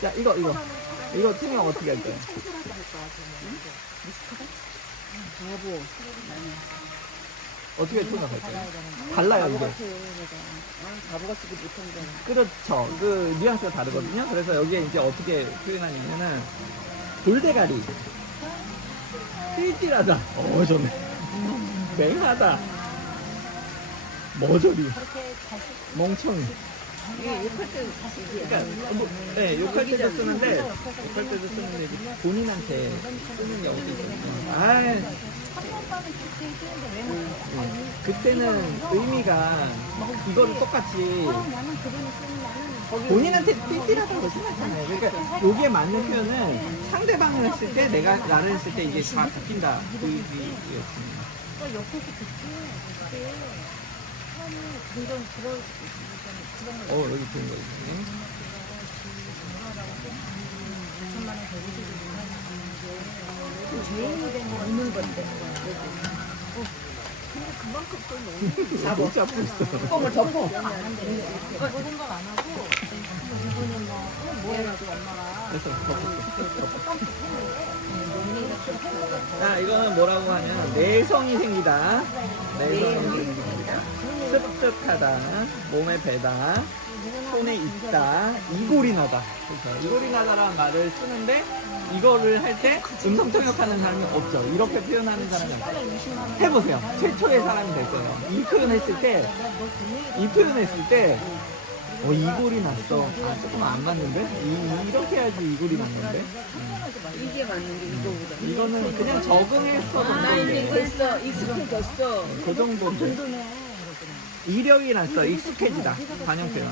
자, 이거, 이거. 이거 투명 어떻게 할 거야? 바보. 어떻게 투명할 거야? 달라요, 이게. 그렇죠. 그 뉘앙스가 다르거든요. 그래서 여기에 이제 어떻게 표현하냐면은 돌대가리, 띠띠라다, 어 좋네, 맹하다, 머저리, 멍청이. 그러니까 뭐, 네, 욕할 때도 쓰는데 욕할 때도 쓰는데 이제 본인한테 쓰는 경우도 있거든요. 아, 그때는 의미가 이거를 똑같이 본인한테 삐삐라다고 생각하잖아요. 그러니까 여기에 맞는 표현은 상대방을 했을 때 내가 나를 했을 때 이게 다 바뀐다. 그 의미였습니다. 어 여기 좋은 거 있네. 못 잡고 있어. 이거는 뭐라고 하면 내성이 생기다 내성이 생기다 습득하다 몸에 배다 손에 있다 이골이 나다 그렇죠 이골이 나다라는 말을 쓰는데 이거를 할 때 음성 통역하는 사람이 없죠 이렇게 표현하는 사람이 없죠 해보세요 최초의 사람이 될 거예요 이 표현했을 때 이 표현했을 때 어, 이골이 났어. 아, 조금 안 맞는데? 이, 이렇게 해야지 이골이 났는데? 이게 맞는 게 이거보다. 이거는 그냥 적응했어. 나 이제. 됐어. 익숙해졌어. 그 정도인데. 이력이란 써 익숙해지다. 관용표현.